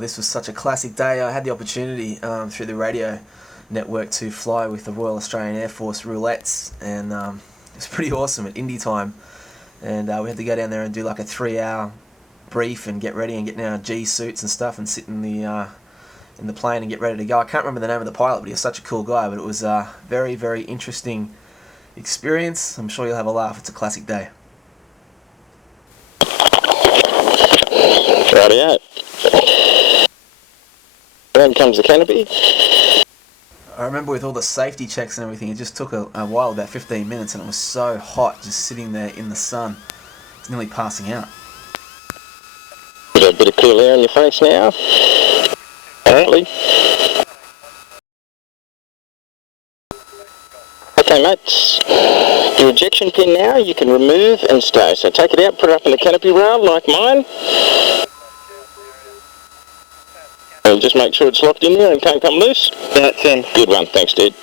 This was such a classic day. I had the opportunity through the radio network to fly with the Royal Australian Air Force Roulettes, and it was pretty awesome at Indy time. And we had to go down there and do like a 3-hour brief and get ready and get in our G suits and stuff and sit in the plane and get ready to go. I can't remember the name of the pilot, but he was such a cool guy. But it was a very, very interesting experience. I'm sure you'll have a laugh. It's a classic day. Righty-o. Then comes the canopy. I remember with all the safety checks and everything, it just took a while, about 15 minutes, and it was so hot just sitting there in the sun. It's nearly passing out. Got a bit of cool air in your face now. Apparently. Okay, mates. Your ejection pin now, you can remove and stow. So take it out, put it up in the canopy rail like mine. And just make sure it's locked in there and can't come loose. That's in. Good one, thanks, dude.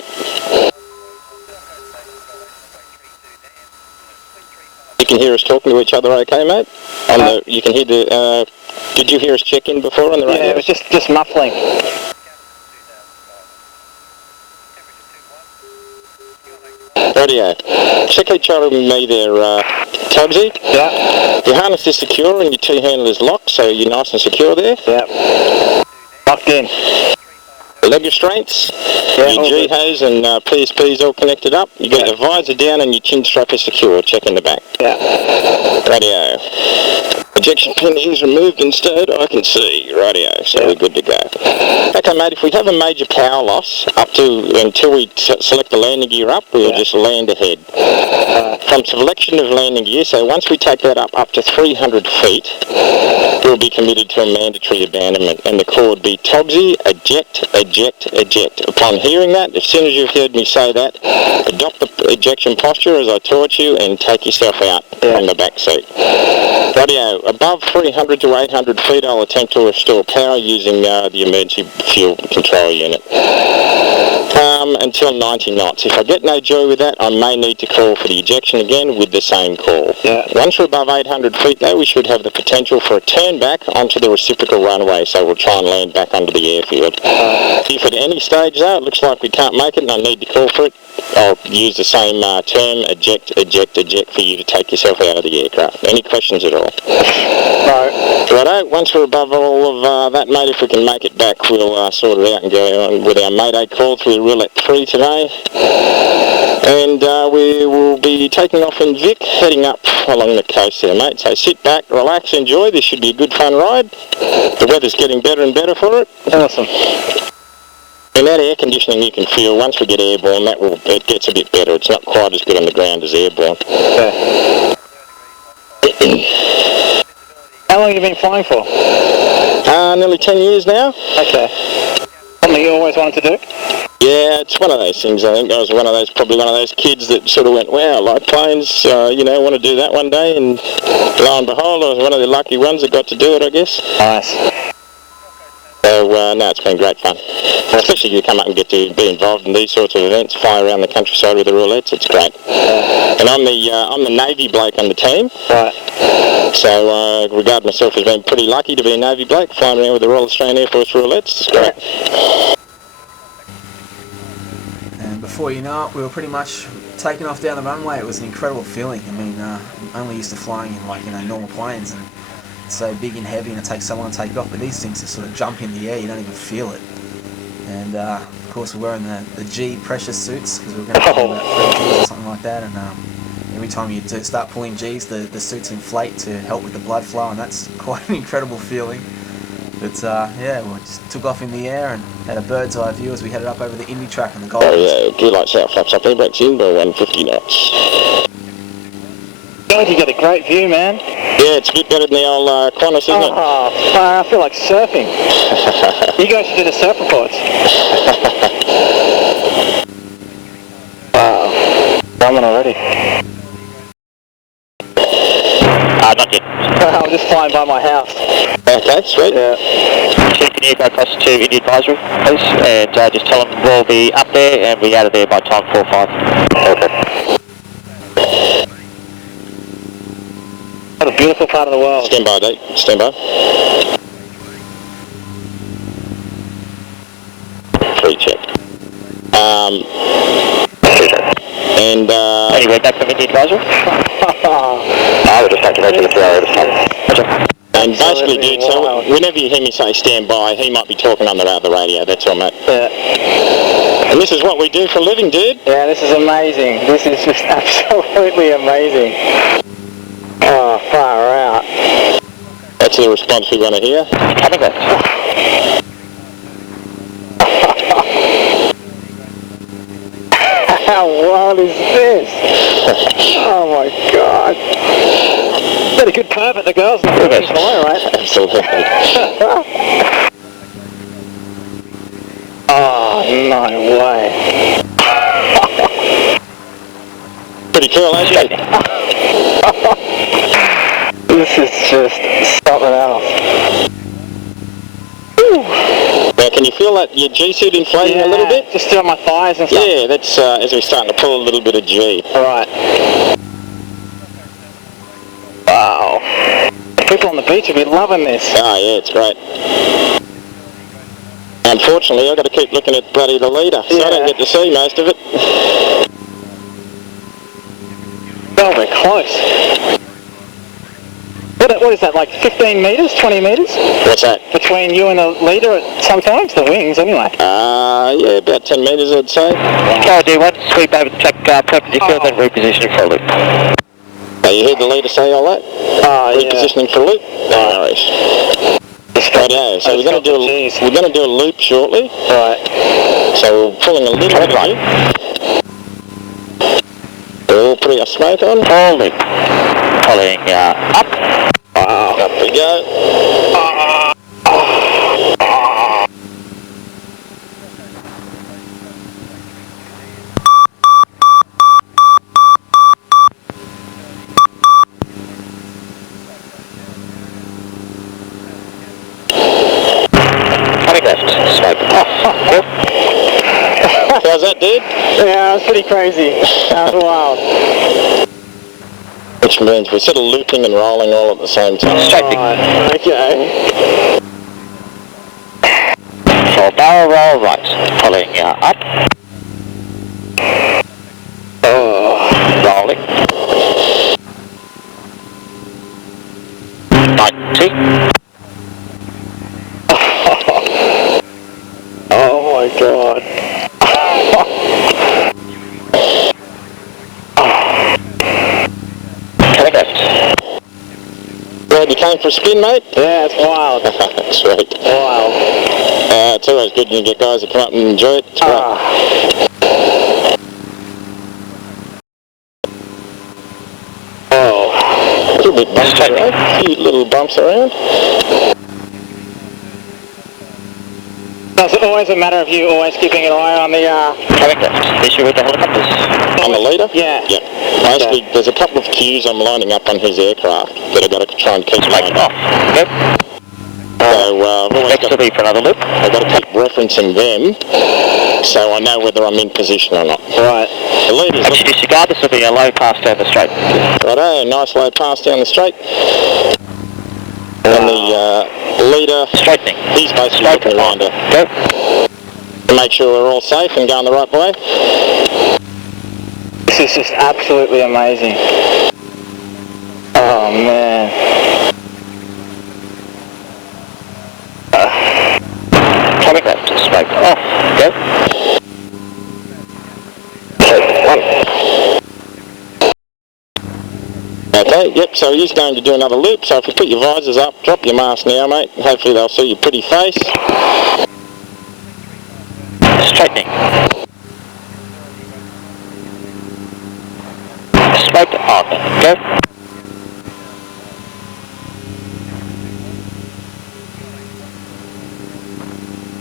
You can hear us talking to each other okay, mate? You can hear the... did you hear us check in before on the radio? Yeah, it was just muffling. Radio. Check each other with me there, Tugsy. Yeah. Your harness is secure and your T-handle is locked, so you're nice and secure there. Yeah. Locked in. Leg restraints, yeah, your G-hose and PSP's all connected up. You got your visor down and your chin strap is secure. Check in the back. Yeah. Radio. Ejection pin is removed and stowed, I can see. Radio, so we're good to go. Okay, mate, if we have a major power loss until we select the landing gear up, we'll just land ahead. From selection of landing gear, so once we take that up to 300 feet, we'll be committed to a mandatory abandonment, and the call would be Togsy, eject, eject, eject. Upon hearing that, as soon as you've heard me say that, adopt the ejection posture as I taught you and take yourself out from the back seat. Radio, above 300 to 800 feet, I'll attempt to restore power using the emergency fuel control unit. Until 90 knots. If I get no joy with that, I may need to call for the ejection again with the same call. Yeah. Once we're above 800 feet though, we should have the potential for a turn back onto the reciprocal runway, so we'll try and land back onto the airfield. If at any stage though, it looks like we can't make it and I need to call for it, I'll use the same term, eject, eject, eject, for you to take yourself out of the aircraft. Any questions at all? No. Righto, once we're above all of that, mate, if we can make it back, we'll sort it out and go on with our Mayday call through Roulette 3 today. And we will be taking off in Vic, heading up along the coast there, mate. So sit back, relax, enjoy. This should be a good fun ride. The weather's getting better and better for it. Awesome. And that air conditioning you can feel, once we get airborne, it gets a bit better. It's not quite as good on the ground as airborne. Okay. How long have you been flying for? Nearly 10 years now. Okay. Something you always wanted to do? Yeah, it's one of those things. I think I was probably one of those kids that sort of went, wow, I like planes, I want to do that one day, and lo and behold, I was one of the lucky ones that got to do it, I guess. Nice. So, no, it's been great fun. Especially you come up and get to be involved in these sorts of events, fly around the countryside with the Roulettes, it's great. And I'm the Navy bloke on the team. Right. So I regard myself as being pretty lucky to be a Navy bloke, flying around with the Royal Australian Air Force Roulettes. It's great. And before you know it, we were pretty much taking off down the runway. It was an incredible feeling. I mean, I'm only used to flying in normal planes, and it's so big and heavy and it takes so long to take off, but these things just sort of jump in the air, you don't even feel it. And of course we're wearing the G pressure suits because we were going to pull about 3 Gs or something like that, and every time you start pulling Gs, the suits inflate to help with the blood flow, and that's quite an incredible feeling. But we just took off in the air and had a bird's eye view as we headed up over the Indy track and the Gold. Oh yeah, gear lights out, flaps up, air brakes in by 150 knots. God, you got a great view, man. Yeah, it's a bit better than the old Qantas, isn't it? Oh, I feel like surfing. You guys should do the surf reports. Wow. Coming already. Not yet. I'm just flying by my house. Okay, sweet. Yeah. Chief, can you go across to Indy Advisory, please? And just tell them we'll be up there and be out of there by time 4-5. Okay. What a beautiful part of the world. Stand by, Dave. Stand by. And Anyway, back from Indy advisor. I would just take it back to the 3 hours. and basically, dude, so whenever you hear me say stand by, he might be talking on the radio, that's all, mate. Yeah. And this is what we do for a living, dude. Yeah, this is amazing. This is just absolutely amazing. Oh, far out. That's the response we want to hear. Coming back. How wild is this? Oh my god. Got a good curve at the girls. Not really below, right? Absolutely. Oh, no way. Pretty cool, ain't it? This is just something else. Now, can you feel that your G-suit inflating a little bit? Just on my thighs and stuff. Yeah, that's as we're starting to pull a little bit of G. Right. Wow. People on the beach will be loving this. Oh, yeah, it's great. Unfortunately, I've got to keep looking at bloody the leader, so I don't get to see most of it. Oh, we're close. What is that, like 15 metres, 20 metres? What's that? Between you and the leader sometimes, the wings anyway. Yeah, about 10 metres, I'd say. Wow. Do one sweep over the track perpendicular, then reposition for a loop. Now, you heard the leader say all that? Oh, Repositioning for a loop? No worries. Righto, so we're going to do a loop shortly. Right. So we're pulling a little bit of loop. We're putting our smoke on. Hold it. Pulling up. Wow. Up we go. Coming left. Smoke. Good. How's that, dude? Yeah, that's pretty crazy. That was wild. Which means we're sort of looping and rolling all at the same time. Straighting. Right, okay. So barrel roll right. Pulling up. Rolling. 90. Oh my god. Coming left. Glad you came for a spin, mate? Yeah, it's wild. Sweet. Wild. It's always good when you get guys that come up and enjoy it. It's great. Oh. A little bit bumpy around. A few little bumps around. Does it always a matter of you always keeping an eye on the Coming left. Issue with the helicopters. On the leader? Yeah. Yep. Basically, there's a couple of cues I'm lining up on his aircraft that I've got to try and keep Smoke off. Yep. So I've always Next got will be for another loop. I've got to keep referencing them so I know whether I'm in position or not. Right. The leader's Actually disregard, this will be a low pass down the straight. righto, nice low pass down the straight. And the leader, Straightening. he's basically looking around to Go. make sure we're all safe and going the right way. This is just absolutely amazing. Oh man. Coming left. Smoke off. Go. Okay, yep, so he's going to do another loop, so if you put your visors up, drop your mask now, mate. Hopefully they'll see your pretty face. Straightening. Smoke on. Go.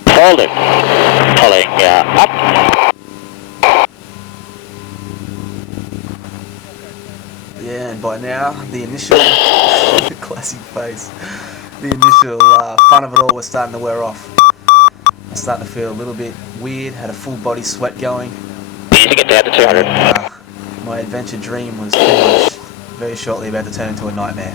Hold it. Pulling up. Yeah, and by now, the initial classic face, the initial fun of it all was starting to wear off. I started to feel a little bit weird, had a full body sweat going. Easing it down to 200. My adventure dream was pretty much very shortly about to turn into a nightmare.